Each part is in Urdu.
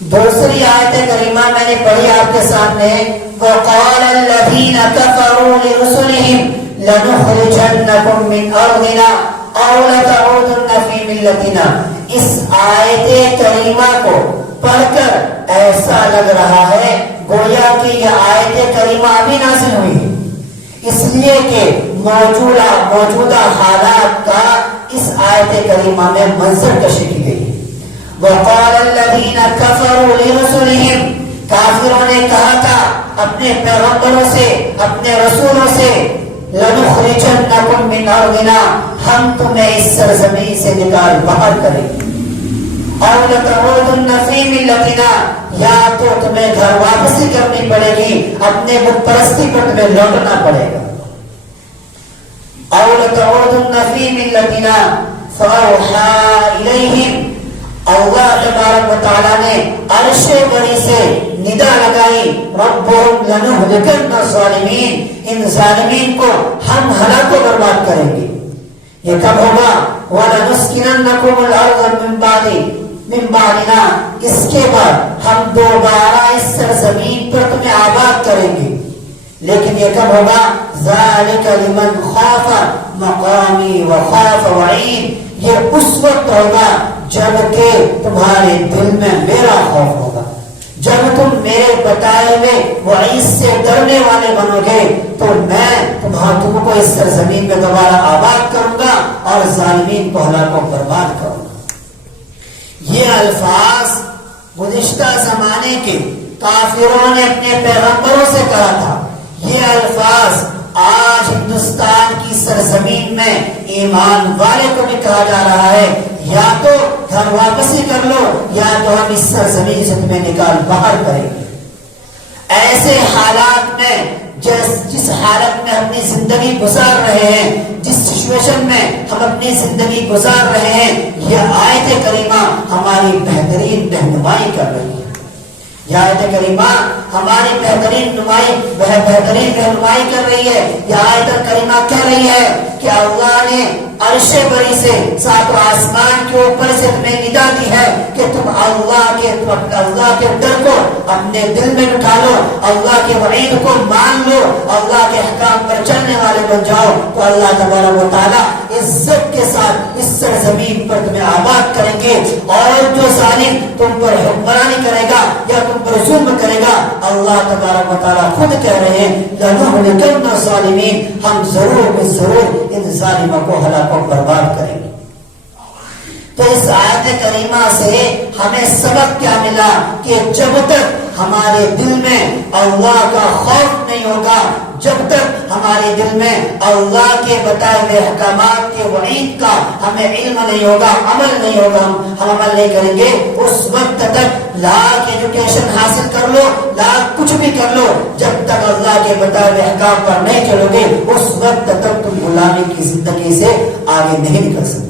دوسری آیت کریمہ میں نے پڑھی آپ کے سامنے، وَقَالَ الَّذِينَ كَفَرُوا لِرُسُلِهِمْ لَنُخْرِجَنَّكُمْ مِنْ أَرْضِنَا أَوْ لَتَعُودُنَّ فِي مِلَّتِنَا۔ اس آیت کریمہ کو پڑھ کر ایسا لگ رہا ہے گویا کہ یہ آیت کریمہ ابھی نازل ہوئی ہے، اس لیے کہ موجودہ حالات کا اس آیت کریمہ میں منظر کشی کی گئی ہے۔ وَقَالَ الَّذِينَ كَفَرُوا لِرُسُلِهِمْ، کافروں نے کہا تھا اپنے پیغمبروں سے، اپنے رسولوں سے، لَنُخْرِجَنَّكُمْ مِنْ أَرْضِنَا، ہم تمہیں اس سرزمین سے نکال باہر کریں گے، أَوْ لَتَعُودُنَّ فِي مِلَّتِنَا، یا تو تمہیں گھر واپسی کرنی پڑے گی، اپنے بت پرستی پر تمہیں لوٹنا پڑے گا۔ أَوْ لَتَعُودُنَّ فِي مِلَّتِنَا فَأَوْحَىٰ إِلَيْهِمْ، اللہ تبارک و تعالیٰ نے عرش بری سے ندا لگائی، ربهم لنهلكن الظالمین، ان ظالمین کو ہم ہلاک و برباد کریں گے۔ یہ کب ہوگا؟ وَلَنُسْكِنَنَّكُمُ الْأَرْضَ مِن بَعْدِنَا، اس کے بعد ہم دوبارہ اس سرزمین پر تمہیں آباد کریں گے، لیکن یہ کب ہوگا؟ ذَلِكَ لِمَنْ خَافَ مَقَامِي وَخَافَ وَعِيدِ، یہ اس وقت ہوگا جب کہ تمہارے دل میں میرا خوف ہوگا، جب تم میرے بتائے ہوئے وعید سے ڈرنے والے بنو گے تو میں تم کو اس سرزمین میں دوبارہ آباد کروں گا اور ظالمین کو ہلاک و برباد کروں گا۔ یہ الفاظ گزشتہ زمانے کے کافروں نے اپنے پیغمبروں سے کہا تھا، یہ الفاظ آج ہندوستان کی سرزمین میں ایمان والے کو بھی کہا جا رہا ہے، یا تو گھر واپسی کر لو یا تو ہم اس سرزمین سے تمہیں نکال باہر کریں گے۔ ایسے حالات میں جس حالت میں اپنی زندگی گزار رہے ہیں، جس سچویشن میں ہم اپنی زندگی گزار رہے ہیں، یہ آیت کریمہ ہماری بہترین رہنمائی کر رہی ہے۔ یہ آیت کریمہ ہماری بہترین رہنمائی کر رہی ہے۔ یہ آیت کریمہ کہہ رہی ہے کہ اللہ نے عرش بری سے سات آسمان کے اوپر سے تمہیں ندا دی ہے کہ تم اللہ کے ڈر کو اپنے دل میں اٹھا لو، اللہ کے وعید کو مان لو، اللہ کے حکام پر چلنے والے بن جاؤ، تو اللہ تبارک و تعالیٰ عزت کے ساتھ اس سرزمین پر تمہیں آباد کریں گے، اور جو ظالم تم پر حکمرانی کرے گا یا تم پر ظلم کرے گا، اللہ تبارک و تعالیٰ خود کہہ رہے ہیں لَنُهْلِكَنَّ الظَّالِمِينَ، ہم ضرور ان ظالموں کو ہلاک و برباد کریں گے۔ تو اس آیت کریمہ سے ہمیں سبق کیا ملا کہ جب تک ہمارے دل میں اللہ کا خوف نہیں ہوگا، جب تک ہمارے دل میں اللہ کے بتائے ہوئے احکامات کے وعید کا ہمیں علم نہیں ہوگا، عمل نہیں ہوگا، ہم عمل نہیں کریں گے، اس وقت تک لاکھ ایجوکیشن حاصل کر لو، لاکھ کچھ بھی کر لو، جب تک اللہ کے بتائے ہوئے احکام پر نہیں چلو گے، اس وقت تک تم غلامی کی زندگی سے آگے نہیں نکل سکتے،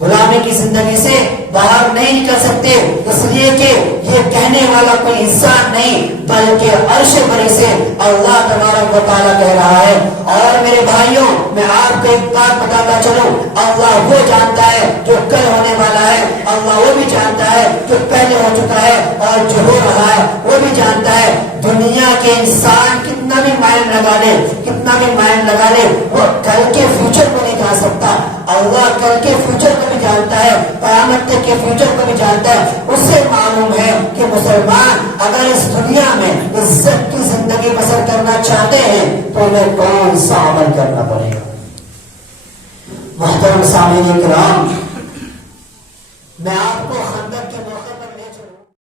غلامی کی زندگی سے باہر نہیں نکل سکتے، اس لیے کہ یہ کہنے والا کوئی انسان نہیں بلکہ عرش بری سے اللہ تبارک و تعالیٰ کہہ رہا ہے۔ اور میرے بھائیوں، میں آپ کو ایک بات بتاتا چلوں، اللہ وہ جانتا ہے جو کل ہونے والا ہے، اللہ وہ بھی جانتا ہے جو پہلے ہو چکا ہے، اور جو ہو رہا ہے وہ بھی جانتا ہے۔ دنیا کے انسان کتنا بھی مائنڈ لگا لے وہ کل کے فیوچر کو نہیں جان سکتا، اللہ کل کے فیوچر کو بھی جانتا ہے، قیامت تک کے فیوچر کو بھی جانتا ہے۔ اس سے معلوم ہے کہ مسلمان اگر اس دنیا میں عزت کی زندگی بسر کرنا چاہتے ہیں تو انہیں کون سا عمل کرنا پڑے گا۔ محترم سامعین کرام،